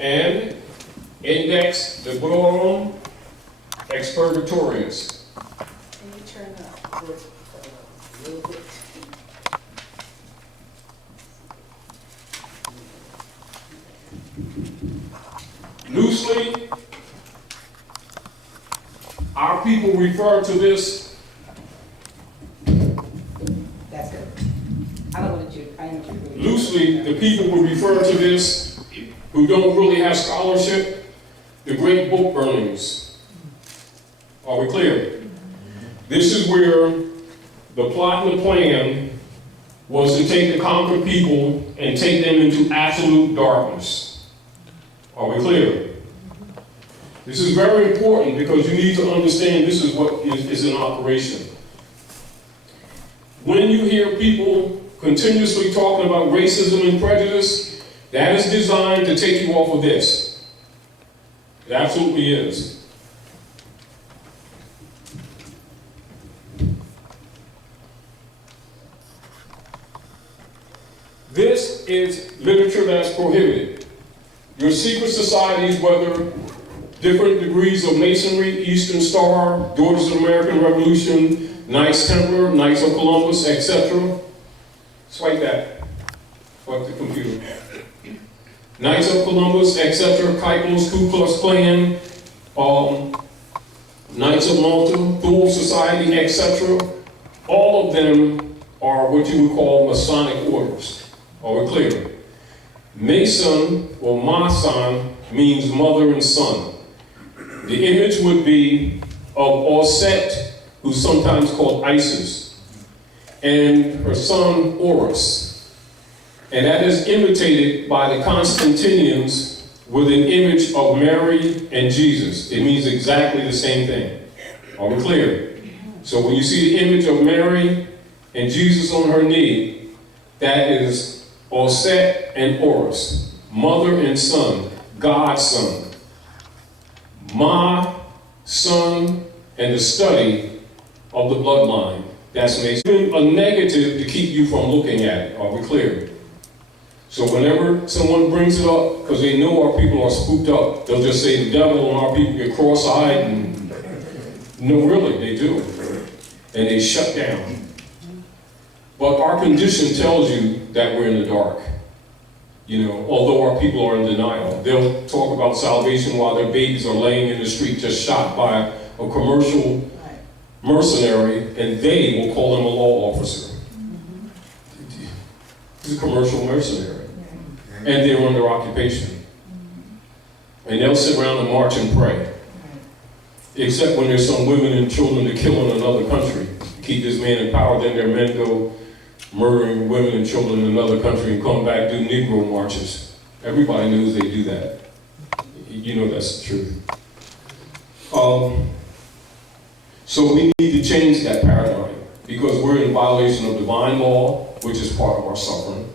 and Index Librorum Expurgatorius. Can you turn up a little bit? Loosely, our people refer to this. That's good. I don't want you. I want you to really. Loosely, the people will refer to this who don't really have scholarship, the great book burnings. Are we clear? This is where the plot and the plan was to take the conquered people and take them into absolute darkness. Are we clear? This is very important because you need to understand this is what is in operation. When you hear people continuously talking about racism and prejudice, that is designed to take you off of this. It absolutely is. This is literature that's prohibited. Your secret societies, whether different degrees of Masonry, Eastern Star, Daughters of the American Revolution, Knights Templar, Knights of Columbus, etc. Swipe that. Swipe the computer. Knights of Columbus, etc. Keikel's Ku Klux Klan, Knights of Malta, Thule Society, etc. All of them are what you would call Masonic orders. Are we clear? Mason or Mason means mother and son. The image would be of Osset, who's sometimes called Isis, and her son Horus. And that is imitated by the Constantinians with an image of Mary and Jesus. It means exactly the same thing. Are we clear? So when you see the image of Mary and Jesus on her knee, that is Osset and Horus, mother and son, God's son. Ma, son, and the study of the bloodline. That's Mason. A negative to keep you from looking at it. Are we clear? So whenever someone brings it up, because they know our people are spooked up, they'll just say the devil and our people get cross-eyed, and no, really, they do. And they shut down. But our condition tells you that we're in the dark. You know, although our people are in denial. They'll talk about salvation while their babies are laying in the street just shot by a commercial mercenary, and they will call him a law officer. He's a commercial mercenary. And they're under occupation. And they'll sit around and march and pray. Except when there's some women and children to kill in another country. Keep this man in power, then their men go murdering women and children in another country and come back, do Negro marches. Everybody knows they do that. You know that's the truth. So we need to change that paradigm because we're in violation of divine law, which is part of our suffering.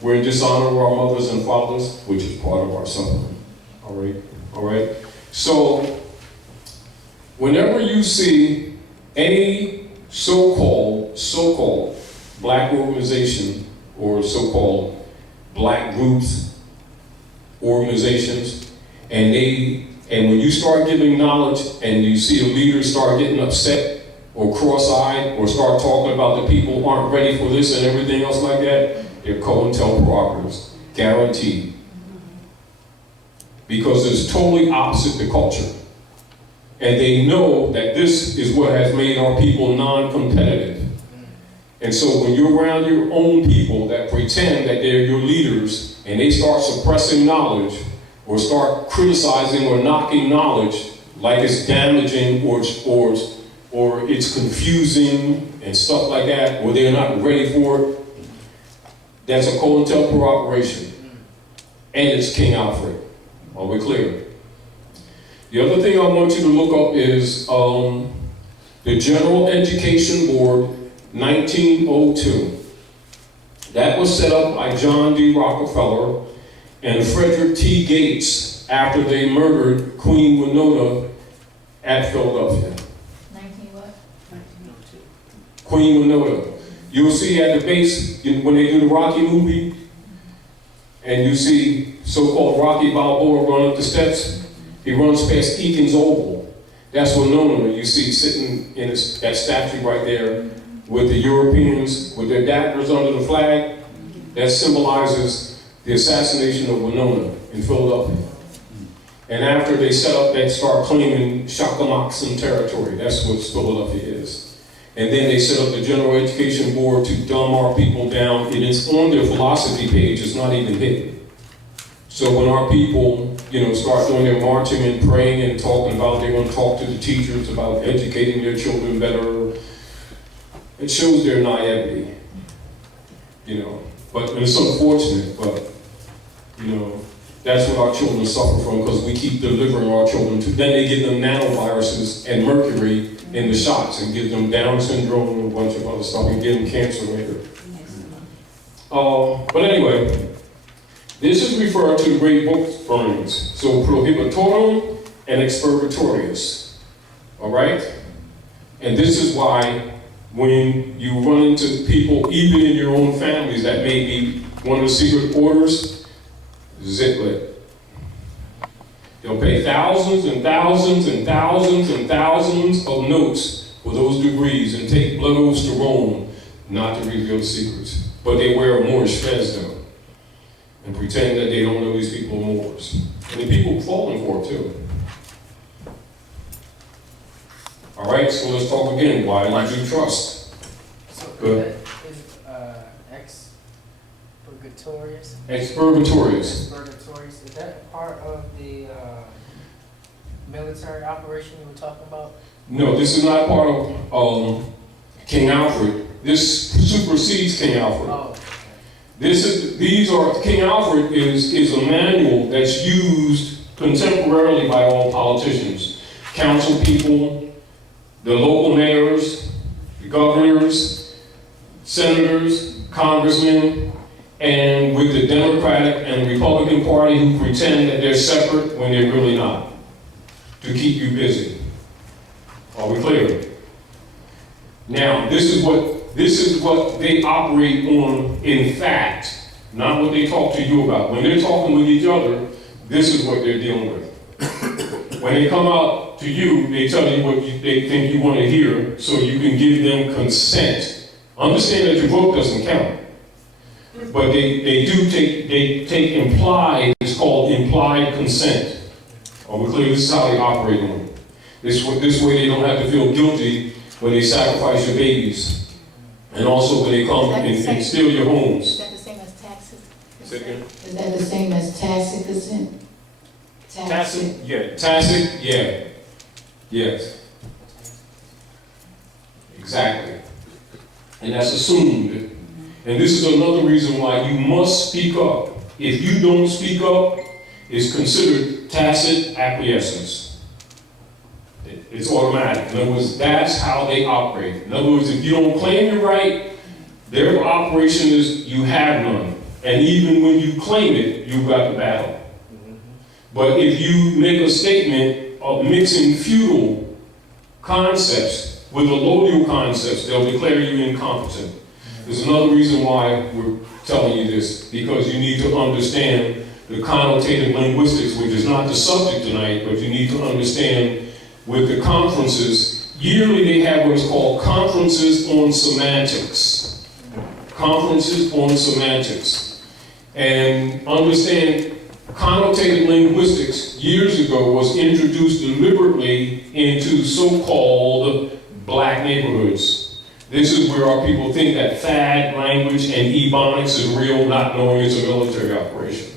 We're in dishonor of our mothers and fathers, which is part of our suffering. All right? So whenever you see any so-called black organization or so-called black groups, organizations, and when you start giving knowledge and you see a leader start getting upset or cross-eyed or start talking about the people aren't ready for this and everything else like that, they're COINTELPRO, guaranteed. Because it's totally opposite the culture. And they know that this is what has made our people non-competitive. And so when you're around your own people that pretend that they're your leaders and they start suppressing knowledge or start criticizing or knocking knowledge like it's damaging or it's confusing and stuff like that, or they're not ready for it, that's a COINTELPRO operation. And it's King Alfred. Are we clear? The other thing I want you to look up is the General Education Board 1902. That was set up by John D. Rockefeller and Frederick T. Gates after they murdered Queen Winona at Philadelphia. 19 what? 1902. Queen Winona. You'll see at the base, when they do the Rocky movie, and you see so-called Rocky Balboa run up the steps, he runs past Eakins Oval. That's Winona. You see sitting in that statue right there with the Europeans with their daggers under the flag. That symbolizes the assassination of Winona in Philadelphia. And after they set up, they start claiming Shakamoxim territory. That's what Philadelphia is. And then they set up the General Education Board to dumb our people down. It is on their philosophy page. It's not even hidden. So when our people, start doing their marching and praying and talking about they want to talk to the teachers about educating their children better, it shows their naivety. But it's unfortunate, but that's what our children suffer from because we keep delivering our children to. Then they give them nanoviruses and mercury in the shots and give them Down syndrome and a bunch of other stuff and give them cancer later. But anyway, this is referred to the great book burnings. So prohibitorum and expurgatorius. All right? And this is why when you run into people, even in your own families, that may be one of the secret orders, zip it. They'll pay thousands and thousands and thousands and thousands of notes for those degrees and take blood oaths to Rome not to reveal the secrets. But they wear a Moorish fez though and pretend that they don't know these people are Moors. And the people falling for it too. All right, so let's talk again. Why do you trust? So Good. is expurgatorius? Expurgatorius. Expurgatorius, is that part of the military operation you were talking about? No, this is not part of King Alfred. This supersedes King Alfred. Oh. King Alfred is a manual that's used contemporarily by all politicians, council people, the local mayors, the governors, senators, congressmen, and with the Democratic and Republican Party who pretend that they're separate when they're really not, to keep you busy. Are we clear? Now, this is what they operate on in fact, not what they talk to you about. When they're talking with each other, this is what they're dealing with. When they come out to you, they tell you what they think you want to hear so you can give them consent. Understand that your vote doesn't count. But they take implied, it's called implied consent. Are we clear? This is how they operate on it. This way they don't have to feel guilty when they sacrifice your babies. And also when they come and steal your homes. Is that the same as taxes? Say it again? Is that the same as tacit consent? Tacit, yeah. Tacit, yeah. Yes. Exactly. And that's assumed. And this is another reason why you must speak up. If you don't speak up, it's considered tacit acquiescence. It's automatic. In other words, that's how they operate. In other words, if you don't claim your right, their operation is you have none. And even when you claim it, you've got the battle. But if you make a statement of mixing feudal concepts with allodial concepts, they'll declare you incompetent. There's another reason why we're telling you this, because you need to understand the connotative linguistics, which is not the subject tonight, but you need to understand with the conferences, yearly they have what is called conferences on semantics. Conferences on semantics. And understand connotative linguistics years ago was introduced deliberately into so-called black neighborhoods. This is where our people think that fad language and ebonics is real, not knowing it's a military operation.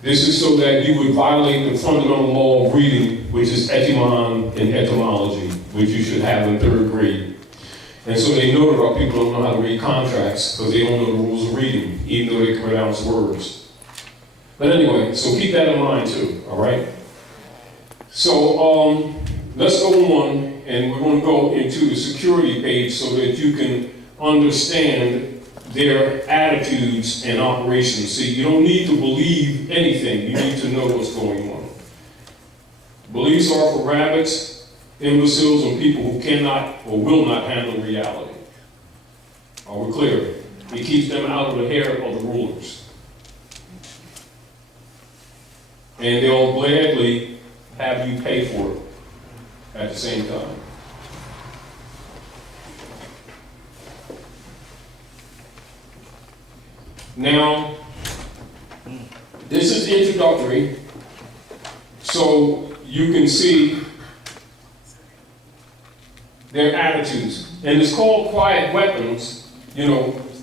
This is so that you would violate the fundamental law of reading, which is etymon and etymology, which you should have in 3rd grade. And so they know that our people don't know how to read contracts because they don't know the rules of reading, even though they can pronounce words. But anyway, so keep that in mind too, all right? So let's go on, and we're going to go into the security page so that you can understand their attitudes and operations. See, you don't need to believe anything. You need to know what's going on. Beliefs are for rabbits, imbeciles, and people who cannot or will not handle reality. Are we clear? It keeps them out of the hair of the rulers. And they'll gladly have you pay for it at the same time. Now, this is introductory, so you can see their attitudes. And it's called quiet weapons,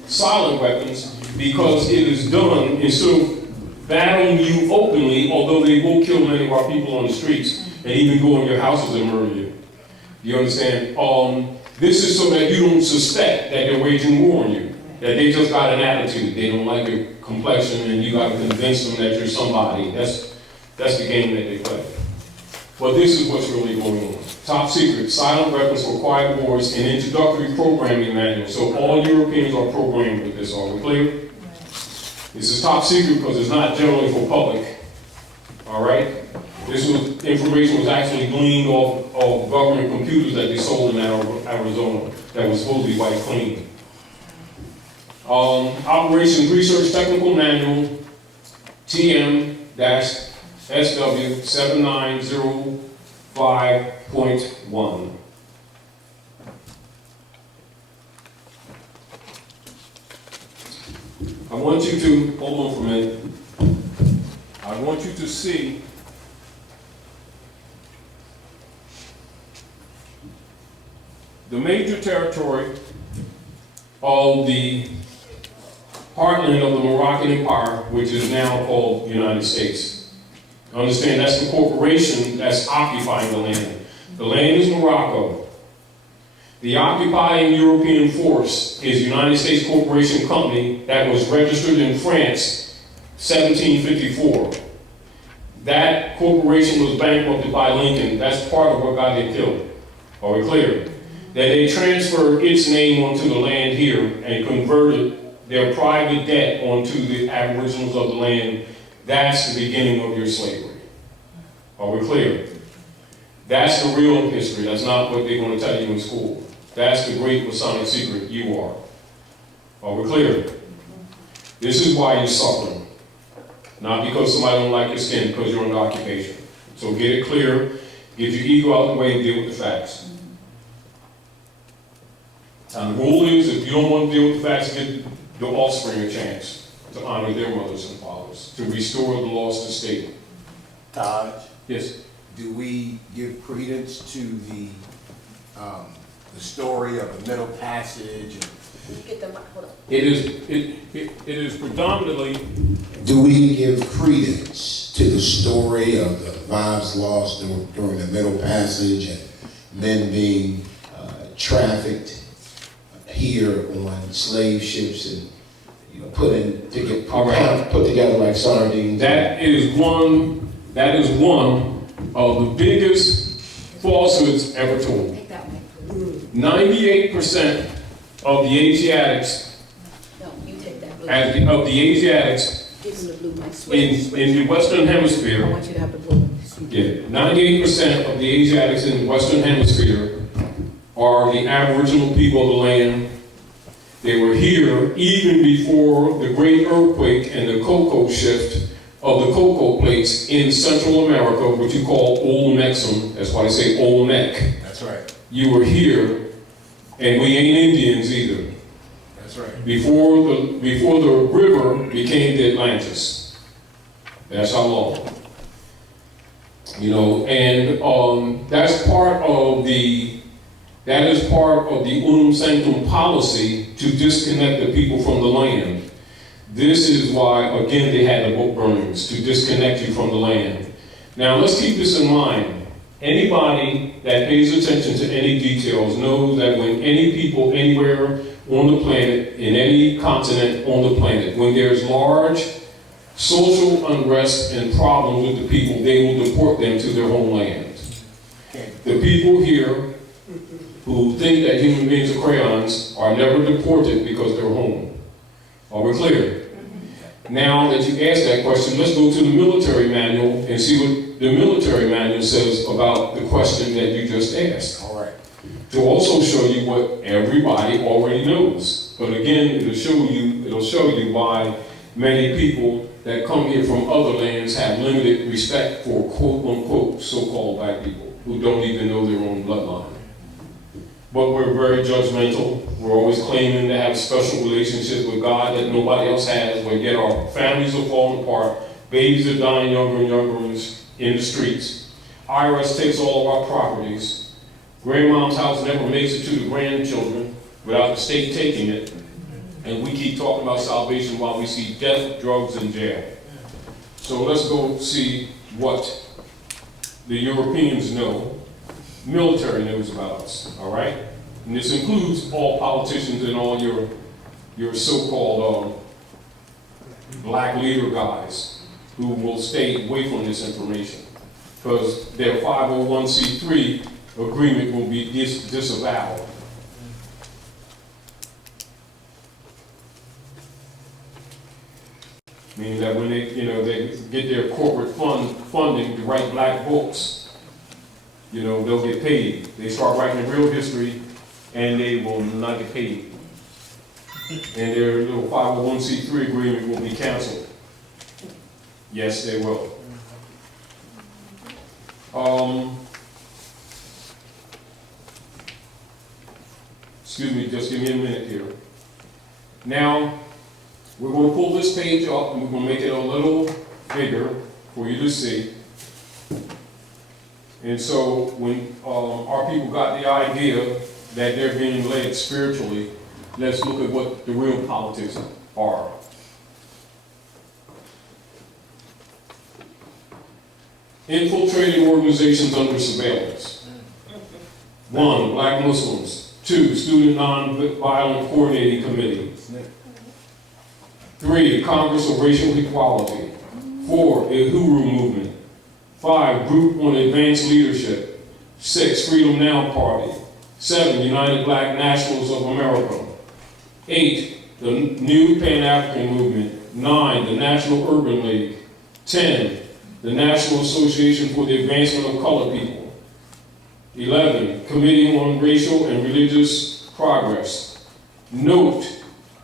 silent weapons, because it is done instead of battling you openly, although they will kill many of our people on the streets and even go in your houses and murder you. You understand? This is so that you don't suspect that they're waging war on you, that they just got an attitude. They don't like your complexion and you got to convince them that you're somebody. That's the game that they play. But this is what's really going on. Top secret, silent weapons for quiet wars, and introductory programming manual. So all Europeans are programmed with this, are we clear? This is top secret because it's not generally for public. All right? Information was actually gleaned off of government computers that they sold in Arizona that was supposed to be wiped clean. Operations Research Technical Manual, TM-SW 7905.1. I want you to, hold on for a minute. I want you to see the major territory of the heartland of the Moroccan Empire, which is now called the United States. Understand, that's the corporation that's occupying the land. The land is Morocco. The occupying European force is United States Corporation Company that was registered in France, 1754. That corporation was bankrupted by Lincoln. That's part of what got him killed. Are we clear? That they transferred its name onto the land here and converted their private debt onto the aboriginals of the land. That's the beginning of your slavery. Are we clear? That's the real history. That's not what they're going to tell you in school. That's the great Masonic secret you are. Are we clear? This is why you're suffering. Not because somebody don't like your skin, because you're under occupation. So get it clear, get your ego out of the way and deal with the facts. And the rule is, if you don't want to deal with the facts, give the offspring a chance to honor their mothers and fathers, to restore the lost estate. Taj, Yes. do we give credence to the story of the Middle Passage? Get them, hold on. It is predominantly. Do we give credence to the story of the lives lost during the Middle Passage and men being trafficked here on slave ships and put together like sardines? That is one of the biggest falsehoods ever told. Take that one. 98% of the Asiatics, No, you take that blue. of the Asiatics Give them the blue, my switch. in the Western I Hemisphere, want you to have the blue. yeah, 98% of the Asiatics in the Western Hemisphere are the Aboriginal people of the land. They were here even before the great earthquake and the cocoa shift of the cocoa plates in Central America, which you call Old Amexem. That's why they say Old Mex. That's right. You were here, and we ain't Indians either. That's right. Before the river became the Atlantis. That's how long. And that's part of the unum sanctum policy to disconnect the people from the land. This is why, again, they had the book burnings, to disconnect you from the land. Now, let's keep this in mind. Anybody that pays attention to any details knows that when any people anywhere on the planet, in any continent on the planet, when there's large social unrest and problems with the people, they will deport them to their homeland. The people here who think that human beings are crayons are never deported because they're home. Are we clear? Now that you asked that question, let's go to the military manual and see what the military manual says about the question that you just asked. All right. To also show you what everybody already knows. But again, it'll show you why many people that come here from other lands have limited respect for quote-unquote so-called black people who don't even know their own bloodline. But we're very judgmental. We're always claiming to have special relationships with God that nobody else has, but yet our families are falling apart, babies are dying younger and younger in the streets. IRS takes all of our properties. Grandmom's house never makes it to the grandchildren without the state taking it. And we keep talking about salvation while we see death, drugs, and jail. So let's go see what the Europeans know, military knows about us, all right? And this includes all politicians and all your so-called black leader guys who will stay away from this information because their 501c3 agreement will be disavowed. Meaning that when they get their corporate funding to write black books, they'll get paid. They start writing real history, and they will not get paid. And their little 501c3 agreement will be canceled. Yes, they will. Excuse me, just give me a minute here. Now, we're going to pull this page up, and we're going to make it a little bigger for you to see. And so when our people got the idea that they're being led spiritually, let's look at what the real politics are. Infiltrating organizations under surveillance. 1, Black Muslims. 2, Student Nonviolent Coordinating Committee. 3, Congress of Racial Equality. 4, Uhuru Movement. 5, Group on Advanced Leadership. 6, Freedom Now Party. 7, United Black Nationals of America. 8, the New Pan-African Movement. 9, the National Urban League. 10, the National Association for the Advancement of Colored People. 11, Committee on Racial and Religious Progress. Note,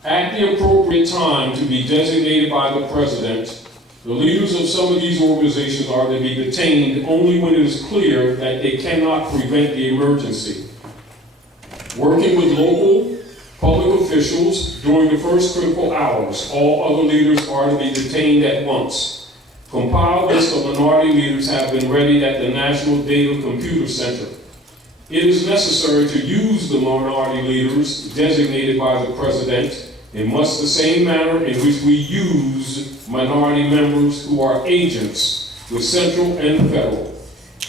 at the appropriate time to be designated by the President, the leaders of some of these organizations are to be detained only when it is clear that they cannot prevent the emergency. Working with local public officials during the first critical hours, all other leaders are to be detained at once. Compiled lists of minority leaders have been ready at the National Data Computer Center. It is necessary to use the minority leaders designated by the President in much the same manner in which we use minority members who are agents with central and federal.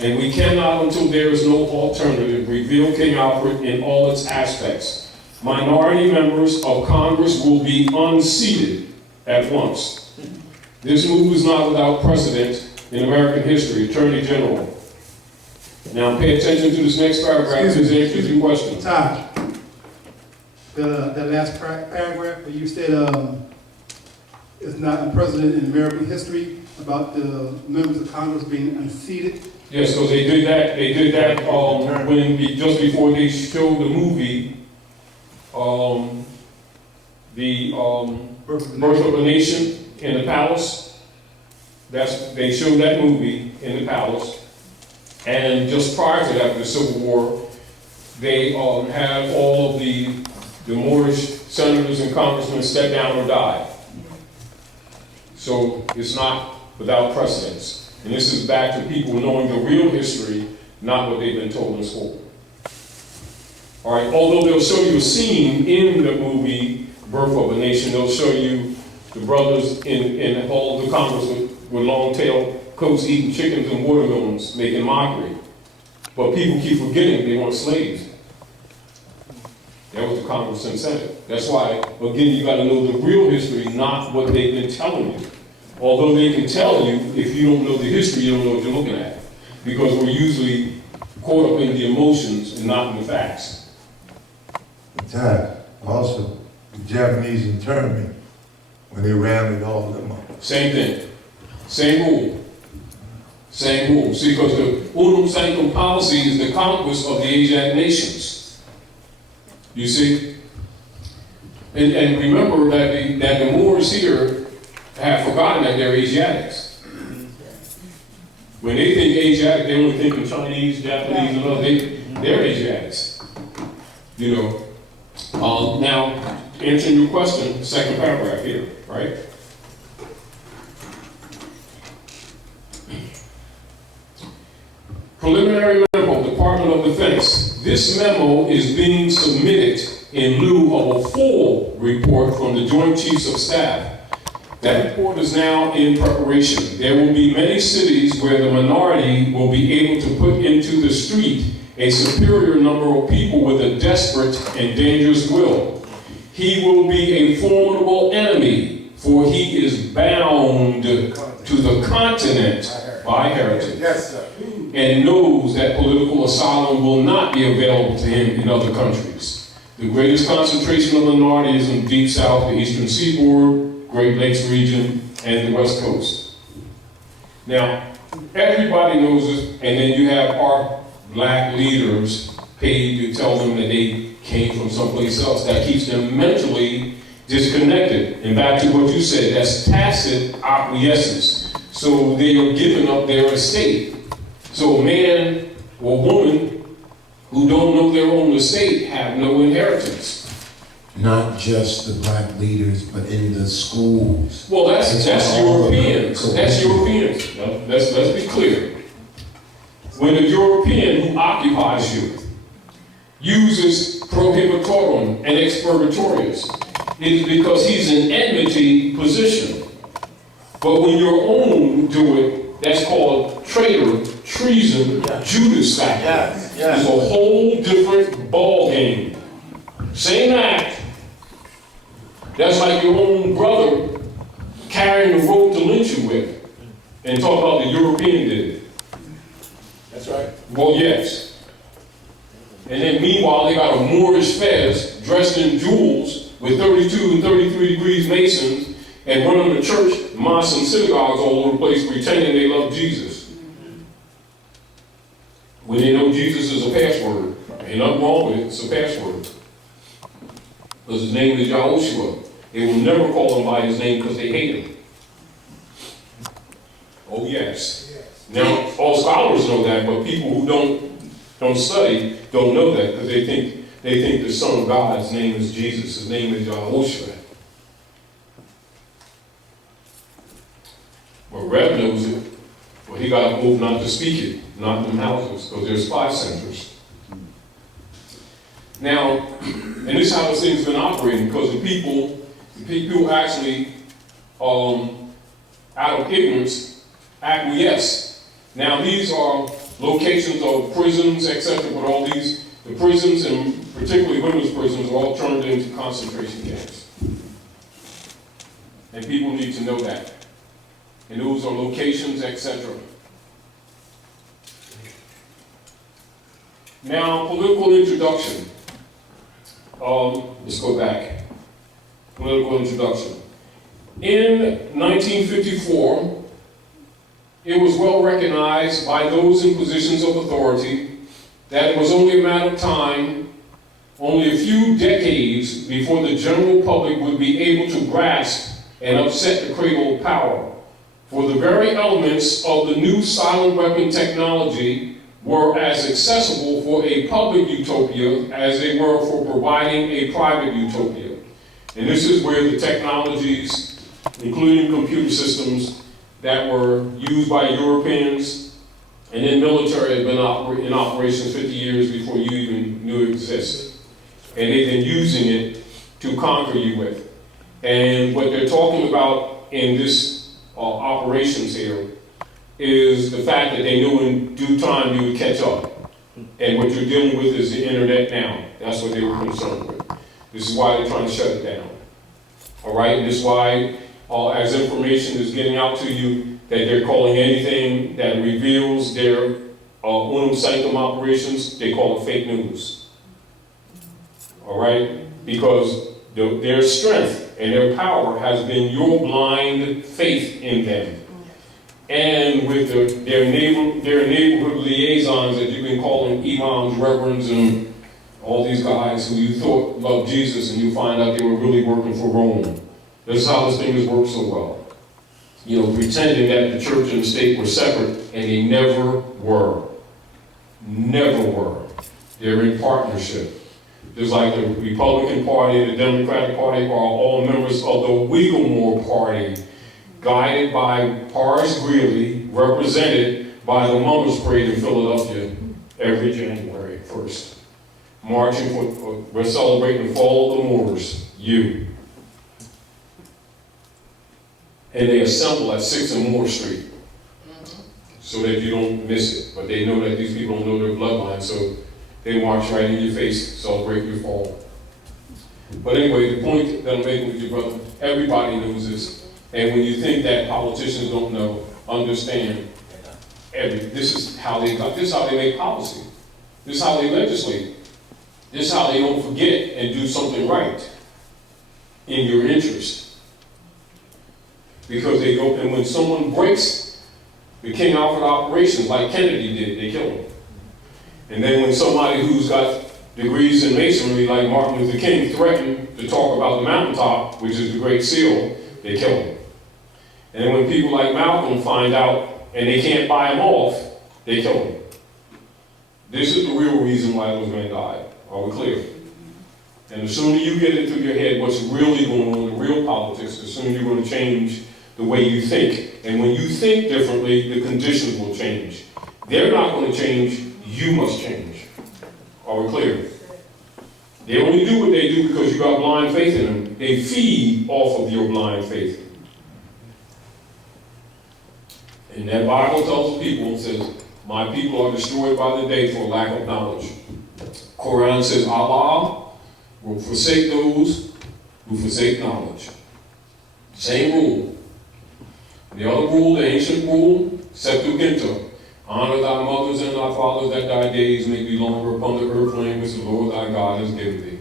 And we cannot, until there is no alternative, reveal King Alfred in all its aspects. Minority members of Congress will be unseated at once. This move is not without precedent in American history. Attorney General. Now pay attention to this next paragraph to answer your question. Taj, that last paragraph where you said it's not a precedent in American history about the members of Congress being unseated. Yes, because they did that. They did that just before they showed the movie, Birth of a Nation in the Palace. They showed that movie in the Palace, and just prior to that, the Civil War, they had all of the Moorish senators and congressmen step down or die. So it's not without precedence. And this is back to people knowing the real history, not what they've been told in school. All right, although they'll show you a scene in the movie Birth of a Nation, they'll show you the brothers in the hall of the Congress with long tail coats eating chickens and watermelons, making mockery. But people keep forgetting they weren't slaves. That was the Congress and Senate. That's why, again, you got to know the real history, not what they've been telling you. Although they can tell you, if you don't know the history, you don't know what you're looking at. Because we're usually caught up in the emotions and not in the facts. Also, the Japanese internment, when they rounded all of them up. Same thing. Same rule. Same rule. See, because the Unum Sanctum policy is the conquest of the Asiatic nations. You see? And remember that the Moors here have forgotten that they're Asiatics. When they think Asiatic, they only think of Chinese, Japanese, and other. They're Asiatics. You know. Now, answering your question, second paragraph here, right? Preliminary memo, Department of Defense. This memo is being submitted in lieu of a full report from the Joint Chiefs of Staff. That report is now in preparation. There will be many cities where the minority will be able to put into the street a superior number of people with a desperate and dangerous will. He will be a formidable enemy, for he is bound to the continent by heritage. Yes, sir. And knows that political asylum will not be available to him in other countries. The greatest concentration of minority is in the Deep South, the Eastern Seaboard, Great Lakes region, and the West Coast. Now, everybody knows this, and then you have our black leaders paid to tell them that they came from someplace else. That keeps them mentally disconnected. And back to what you said, that's tacit acquiescence. So they are giving up their estate. So a man or woman who don't know their own estate have no inheritance. Not just the black leaders, but in the schools. Well, that's Europeans. That's Europeans. Now, let's be clear. When a European who occupies you uses prohibitorum and expurgatorius, it is because he's in enmity position. But when your own do it, that's called traitor, treason, Judas factor. Yes, yes. It's a whole different ball game. Same act. That's like your own brother carrying the rope to lynch you with. And talk about the European did it. That's right. Well, yes. And then meanwhile, they got a Moorish fez dressed in jewels with 32 and 33 degrees Masons and running the church, mosques, and synagogues all over the place pretending they love Jesus. When they know Jesus is a password. Ain't nothing wrong with it, it's a password. Because his name is Yahushua. They will never call him by his name because they hate him. Oh yes. Now, all scholars know that, but people who don't study don't know that because they think the Son of God, his name is Jesus, his name is Yahushua. But Rev knows it, but he got to move not to speak it, not in them houses, because there's 5 centers. Now, and this is how this thing's been operating, because the people actually, out of ignorance, acquiesce. Now, these are locations of prisons, etc., but all these, the prisons, and particularly women's prisons, are all turned into concentration camps. And people need to know that. And those are locations, etc. Now, political introduction. Let's go back. Political introduction. In 1954, it was well recognized by those in positions of authority that it was only a matter of time, only a few decades, before the general public would be able to grasp and upset the cradle of power. For the very elements of the new silent weapon technology were as accessible for a public utopia as they were for providing a private utopia. And this is where the technologies, including computer systems that were used by Europeans and then military, had been in operations 50 years before you even knew it existed. And they've been using it to conquer you with. And what they're talking about in this operations here is the fact that they knew in due time you would catch up. And what you're dealing with is the internet now. That's what they were concerned with. This is why they're trying to shut it down. All right, and this is why as information is getting out to you, that they're calling anything that reveals their unum sanctum operations, they call it fake news. All right, because their strength and their power has been your blind faith in them. And with their neighborhood liaisons that you've been calling imams, reverends, and all these guys who you thought loved Jesus, and you find out they were really working for Rome. This is how this thing has worked so well. pretending that the church and the state were separate, and they never were. Never were. They're in partnership. Just like the Republican Party and the Democratic Party are all members of the Wigglesworth Party, guided by Horace Greeley, represented by the Mummers Parade in Philadelphia every January 1st. Marching we're celebrating the fall of the Moors, you. And they assemble at 6 and Moore Street so that you don't miss it. But they know that these people don't know their bloodline, so they march right in your face, celebrate your fall. But anyway, the point that I'm making with you, brother, everybody knows this. And when you think that politicians don't know, understand, this is how they make policy. This is how they legislate. This is how they don't forget and do something right in your interest. Because they go, and when someone breaks the King Alfred operations like Kennedy did, they kill him. And then when somebody who's got degrees in masonry like Martin Luther King threatened to talk about the mountaintop, which is the Great Seal, they kill him. And then when people like Malcolm find out and they can't buy him off, they kill him. This is the real reason why those men died. Are we clear? And the sooner you get it through your head what's really going on in real politics, the sooner you're going to change the way you think. And when you think differently, the conditions will change. They're not going to change, you must change. Are we clear? They only do what they do because you got blind faith in them. They feed off of your blind faith. And that Bible tells the people, it says, my people are destroyed by the day for lack of knowledge. Quran says Allah will forsake those who forsake knowledge. Same rule. The other rule, the ancient rule, Septuaginta, honor thy mothers and thy fathers that thy days may be longer upon the earth land which the Lord thy God has given thee.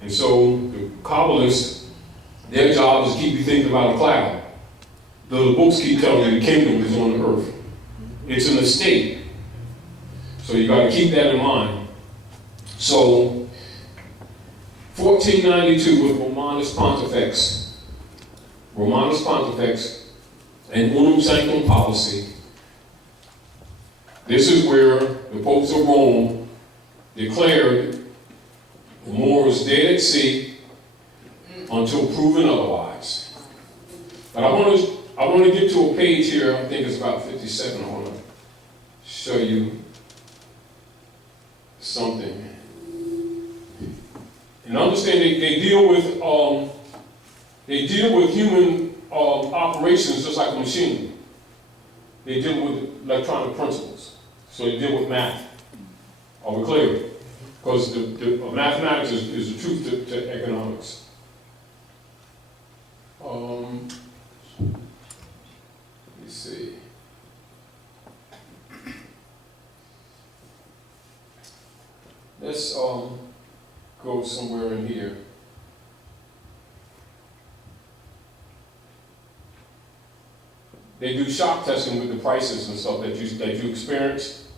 And so the Kabbalists, their job is to keep you thinking about a cloud. The books keep telling you the kingdom is on the earth. It's an estate. So you got to keep that in mind. So 1492 was Romanus Pontifex. Romanus Pontifex and Unum Sanctum policy. This is where the popes of Rome declared the Moors dead at sea until proven otherwise. But I want to get to a page here, I think it's about 57, I want to show you something. And understand they deal with human operations just like a machine. They deal with electronic principles. So they deal with math. Are we clear? Because the mathematics is the truth to economics. Let me see. Let's go somewhere in here. They do shock testing with the prices and stuff that you experience.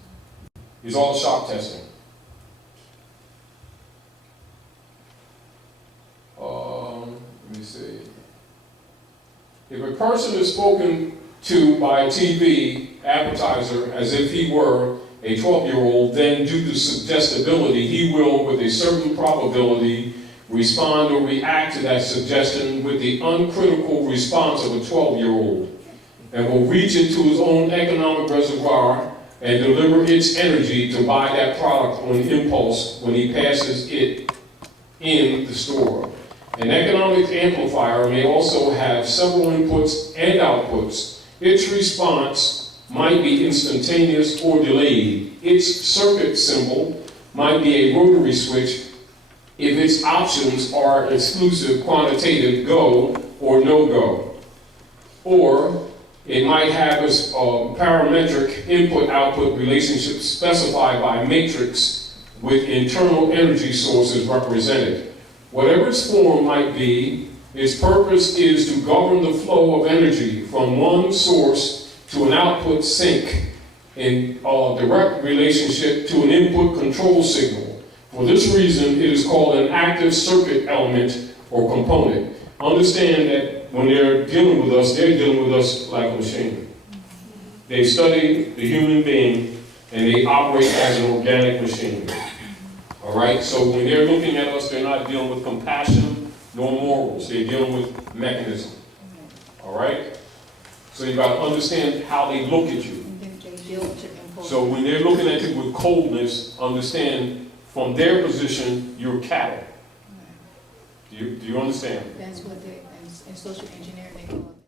It's all shock testing. Let me see. If a person is spoken to by a TV advertiser as if he were a 12-year-old, then due to suggestibility, he will, with a certain probability, respond or react to that suggestion with the uncritical response of a 12-year-old, and will reach into his own economic reservoir and deliver its energy to buy that product on impulse when he passes it in the store. An economic amplifier may also have several inputs and outputs. Its response might be instantaneous or delayed. Its circuit symbol might be a rotary switch if its options are exclusive, quantitative, go or no go. Or it might have a parametric input-output relationship specified by a matrix with internal energy sources represented. Whatever its form might be, its purpose is to govern the flow of energy from one source to an output sink in direct relationship to an input control signal. For this reason, it is called an active circuit element or component. understand that when they're dealing with us, they're dealing with us like a machine. They study the human being and they operate as an organic machine. All right? So when they're looking at us, they're not dealing with compassion nor morals. They're dealing with mechanism. All right? So you got to understand how they look at you. And then they deal with your impulse. So when they're looking at you with coldness, understand from their position, you're cattle. Do you understand? That's what they, in social engineering, they call it